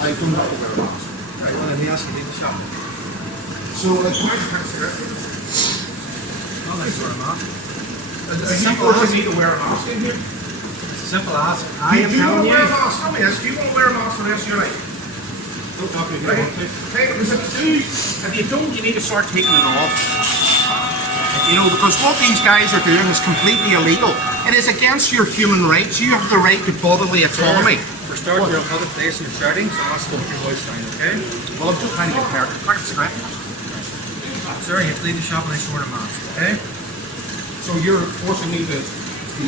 I don't have to wear a mask. Right, well, let me ask you to leave the shop. So, like, why is it here? Not like wear a mask. Are you forcing me to wear a mask in here? It's a simple ask. I am Do you want telling to you. wear a mask? Tell me this. Do you want to wear a mask for the rest of your life? Don't talk to me. Right? Okay, because if you don't, you need to start taking it off. You know, because what these guys are doing is completely illegal. It is against your human rights. You have the right to bodily autonomy. For starters, you're in a public place and you're shouting, so ask what your voice down, okay? Well, I'm just trying to get clear. Practice correct. Sir, you have to leave the shop and I wear a mask, okay? So you're forcing me to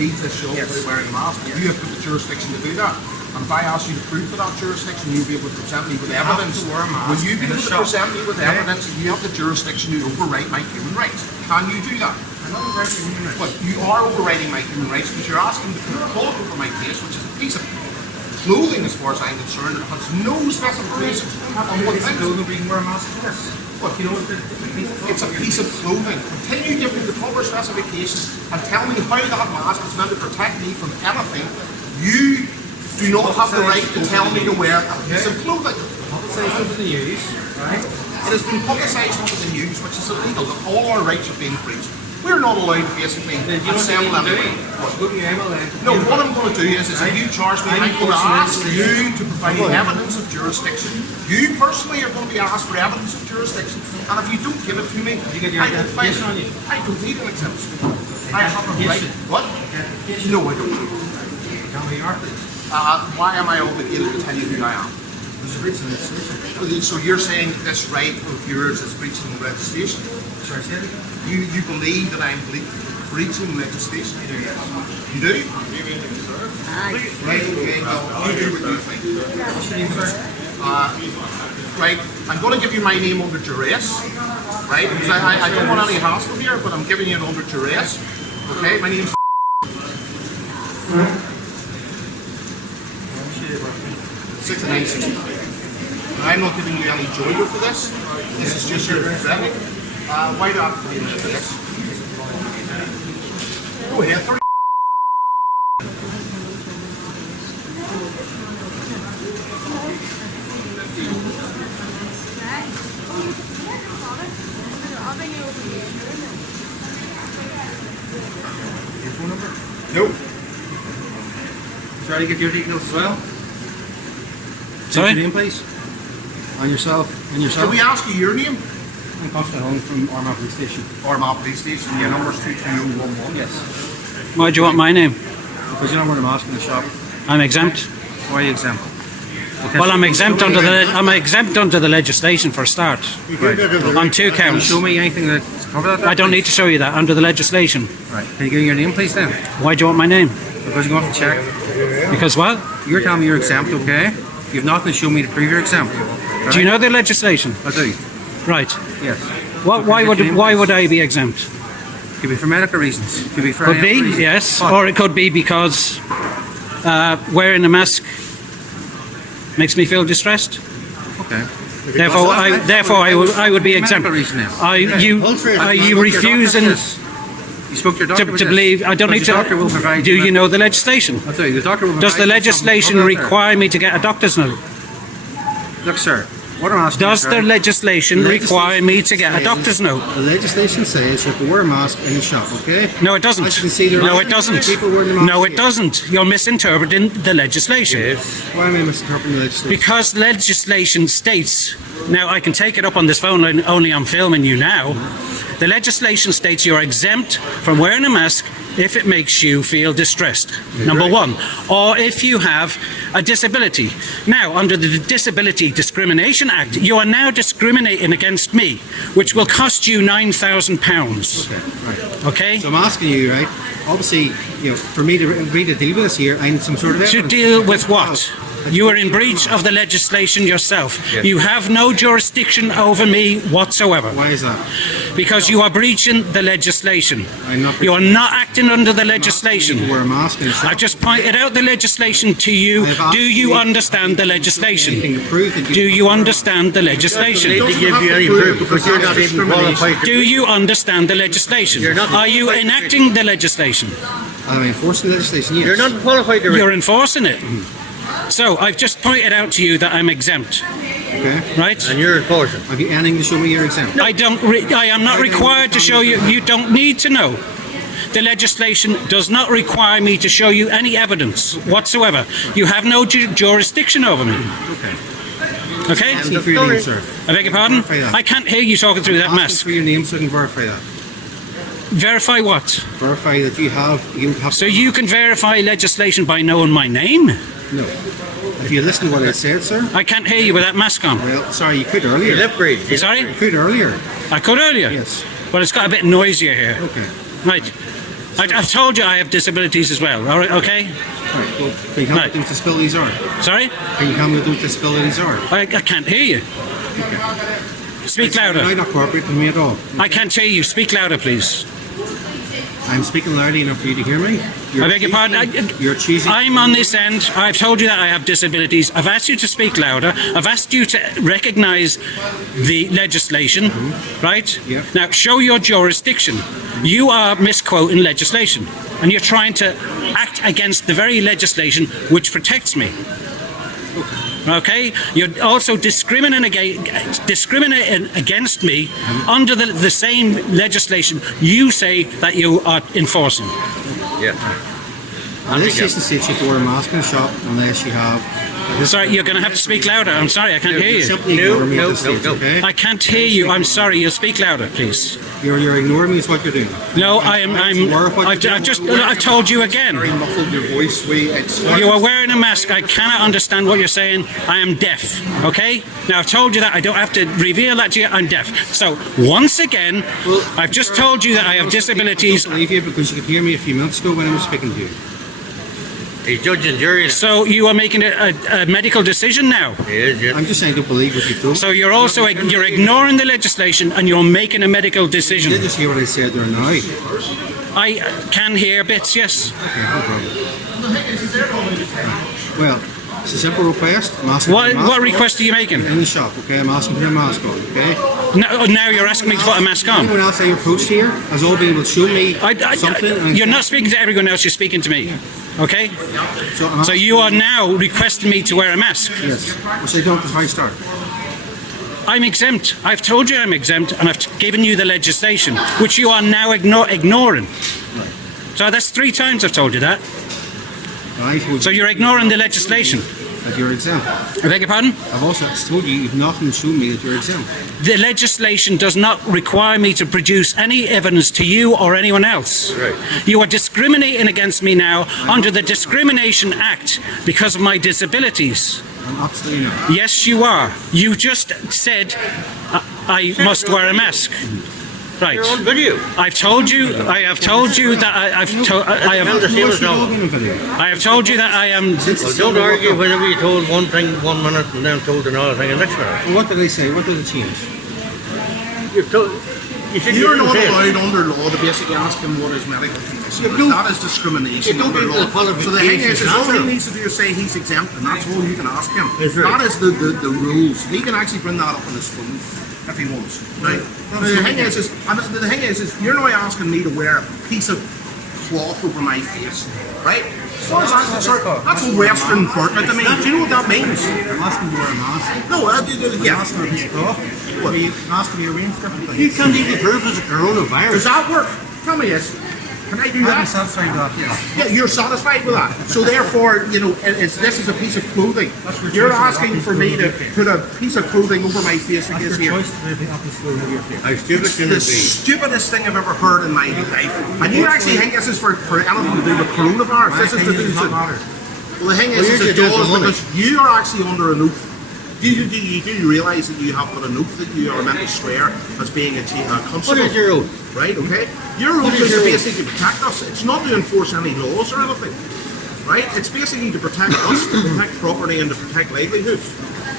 leave this show Yes. without wearing a mask. Yes. You have got the jurisdiction to do that. And if I ask you to prove for that jurisdiction, you'll be able to present me with evidence. have to wear a mask Will you be in able a to shop. present me with Okay. evidence that you have the jurisdiction to overwrite my human rights? Can you do that? I'm not overriding your human rights. But you are overriding my human rights because you're asking to put a cloth over my face, which is a piece of clothing as far as I'm concerned. It has no specifications on what It's a things. clothing where you can wear a mask for this. What, You know what it's a piece of clothing. Can you give me the proper specifications and tell me how that mask is meant to protect me from anything? You do not have the right to tell me to wear a piece of clothing. Publicise over the news, right? It has been publicised over the news, which is illegal, that all our rights are being breached. We're not allowed to basically Then you know assemble what you anything. need to do? Go to your MLA. No, what I'm going to do is if you charge me, I'm going to ask you to provide evidence of jurisdiction. You personally are going to be asked for evidence of jurisdiction, and if you don't give it to me, You get your I will fight identification on you. I don't need an exemption. I have a right. What? No, I don't. Tell me you are, please. Why am I obligated to tell you who I am? There's a reason it's legislation. So you're saying this right of yours is breaching legislation? Sorry, say it again. You believe that I'm breaching legislation? I do, yes. You do? Right, okay, well, you do what you think. What's your name, sir? Right, I'm going to give you my name under duress, right? Because I don't want any hassle here, but I'm giving you it under duress. Okay, my name's 6965. I'm not giving you any joy for this. This is just your pathetic. Why do I have to be in this? Go ahead, 30. Your phone number? Nope. Try to get your details as well. Sorry? Your name, please. And yourself. And yourself. Can we ask you your name? I'm Constable Home from Armagh Police Station. Armagh Police Station, your number's 22011. Yes. Why do you want my name? Because you're not wearing a mask in the shop. I'm exempt. Why are you exempt? Well, I'm exempt under the legislation for a start. On 2 Can you counts. show me anything that cover that? I don't need to show you that under the legislation. Right. Can you give me your name, please, then? Why do you want my name? Because you have to check. Because what? You're telling me you're exempt, okay? You've nothing to show me to prove you're exempt. Right? Do you know the legislation? I do. Right. Yes. Why would I be exempt? Could be for medical reasons. Could be for Could any other be, reason. yes. But Or it could be because wearing a mask makes me feel distressed. okay. Therefore, I would be exempt. Medical reason then. You refusing You spoke to your doctor to about this? believe? I don't Because need your doctor will to. provide Do you you with- know the legislation? I'll tell you, the doctor will Does the provide you something legislation covered out there. require me to get a doctor's note? Look, sir, what I'm asking Does you, the sir, legislation require me to get a doctor's note? The legislation says you have to wear a mask in the shop, okay? No, it doesn't. As you can see, there No, are it doesn't. people wearing the mask No, it here. doesn't. You're misinterpreting the legislation. Why am I misinterpreting the legislation? Because legislation states, now I can take it up on this phone line, only I'm filming you now. The legislation states you're exempt from wearing a mask if it makes you feel distressed, number one, or if you have a disability. Now, under the Disability Discrimination Act, you are now discriminating against me, which will cost you £9,000. Right. Okay? So I'm asking you, right? Obviously, you know, for me to agree to deal with this here, I need some sort of To evidence. deal with what? You are in breach of the legislation yourself. You have no jurisdiction over me whatsoever. Why is that? Because you are breaching the legislation. I'm not You are not acting under the legislation. You wear a mask in the shop. I've just pointed out the legislation to you. Do you understand the legislation? Anything to prove that Do you understand the legislation? To give you any proof because you're not even qualified. Do you understand the legislation? Are you enacting the legislation? I'm enforcing legislation, yes. You're not qualified to You're enforcing it. So I've just pointed out to you that I'm exempt, Okay. right? And you're enforcing. Have you anything to show me you're exempt? I am not required to show you. You don't need to know. The legislation does not require me to show you any evidence whatsoever. You have no jurisdiction over me. Okay. Okay? Asking for your name, sir. I beg your pardon? Verify that. I can't hear you talking through that Asking mask. for your name so I can verify that. Verify what? Verify that you have. So you can verify legislation by knowing my name? No. If you listen to what I said, sir. I can't hear you with that mask on. Well, sorry, you could earlier. Lip read. Sorry? You could earlier. I could earlier? Yes. Well, it's got a bit noisier here. Okay. Right. I've told you I have disabilities as well. All right, okay? All right. Well, can you tell me what those disabilities are? Sorry? Can you tell me what those disabilities are? I can't hear you. Speak You're louder. not cooperating with me at all. I can't hear you. Speak louder, please. I'm speaking loudly enough for you to hear me. I beg your pardon? You're choosing. I'm on this end. I've told you that I have disabilities. I've asked you to speak louder. I've asked you to recognise the legislation, right? Yeah. Now, show your jurisdiction. You are misquoting legislation, and you're trying to act against the very legislation which protects me. Okay? You're also discriminating against me under the same legislation you say that you are enforcing. Yeah. Unless you states you have to wear a mask in a shop, unless you have. Sorry, you're going to have to speak louder. I'm sorry, I can't hear you. Simply ignore me at No, this stage, no. okay? I can't hear you. I'm sorry. You'll speak louder, please. You're ignoring me is what you're doing. No, I've told you again. Very muffled your voice. You are wearing a mask. I cannot understand what you're saying. I am deaf. Okay? Now I've told you that. I don't have to reveal that to you. I'm deaf. So once again, I've just told you that I have disabilities. I don't believe you because you could hear me a few minutes ago when I was speaking to you. He's judge and jury. So you are making a medical decision now. He is, yes. I'm just saying I don't believe what you told. So you're also you're ignoring the legislation and you're making a medical You did decision. just hear what I said there now. I can hear bits. Yes. Okay, no problem. Well, it's a simple request. I'm asking for a mask What request are you making? in the shop, okay? I'm asking for a mask on, okay? Now you're asking me to put a mask on. Anyone else I approached here has all been able to show me something. You're not speaking to everyone else, you're speaking to me. Okay? So, So you are now requesting me to wear a mask. Yes, which I don't before I start. I'm exempt. I've told you I'm exempt and I've given you the legislation, which you are now ignoring. So that's 3 times I've told you that. So you're ignoring the legislation. That you're exempt. I beg your pardon? I've also told you you've nothing shown me that you're exempt. The legislation does not require me to produce any evidence to you or anyone else. Right. You are discriminating against me now under the Discrimination Act because of my disabilities. I'm absolutely not. Yes, you are. You just said I must wear a mask. Right. You're on video. I have told you that I have told you that I am. Well, don't argue whenever you told one thing 1 minute and then told another thing the next minute. And what did I say? What did it change? You said You're didn't not say it. allowed under law to basically ask him what his medical condition is. That is discrimination you don't under get law. the qualifications So the thing is all he answer. needs to do is say he's exempt, and that's all you can ask him. That's right. That is the rules. He can actually bring that up on his phone if he wants. Right? The thing is, you're now asking me to wear a piece of cloth over my face, right? As far as I'm concerned, that's a Western pertinent to me. Do you know what that means? I'm asking you to wear a mask. No, yeah. I'm asking for a piece of cloth. What? I'm asking you to arrange different things. You can't even prove it's a coronavirus. Does that work? Tell me this. Can I do I'm that? satisfied with that, yes. Yeah, you're satisfied with that. So therefore, this is a piece of clothing. You're asking for me to put a piece of clothing over my face like That's this your here. choice to do over your face. How stupid can The it be? stupidest thing I've ever heard in my life. And you actually think this is for anything to do with coronavirus? This is to do with... Well, the thing is, you're it doing it for does money. because you are actually under an oath. Do you realise that you have got an oath that you are meant to swear as being a constable? What is your oath? Right, okay? Your oath is to basically protect us. It's not to enforce any laws or anything. Right? It's basically to protect us, to protect property and to protect livelihoods.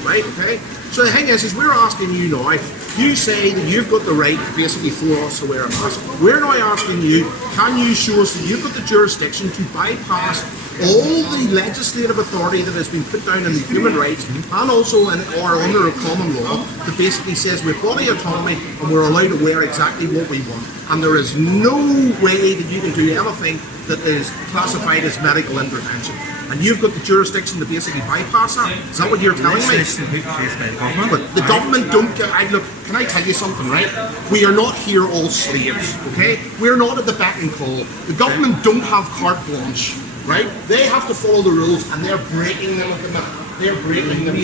Right, okay? So the thing is we're asking you now, you say that you've got the right basically for us to wear a mask. We're now asking you, can you show us that you've got the jurisdiction to bypass all the legislative authority that has been put down in the human rights and also under a common law that basically says we've body autonomy and we're allowed to wear exactly what we want. And there is no way that you can do anything that is classified as medical intervention. and you've got the jurisdiction to basically bypass that. Is that what you're telling me? But the government don't. Look, can I tell you something, right? We are not here all slaves, okay? We're not at the beck and call. The government don't have carte blanche, right? They have to follow the rules, and they're breaking them at the minute. They're breaking them.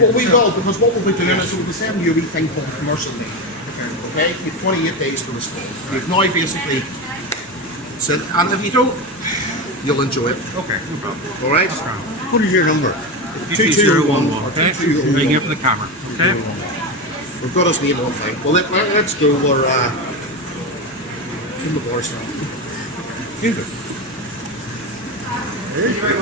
Well, we will, because what we'll be doing is we'll be sending you a wee thing called commercial leave. Okay? You have 28 days to respond. You've now basically said, and if you don't, you'll enjoy it. Okay, no problem. All right? What is your number? 2211. Okay? Ring here for the camera. Okay? We've got his name on thing. Well, let's go. We're in the bar stop. Feel good. Very good.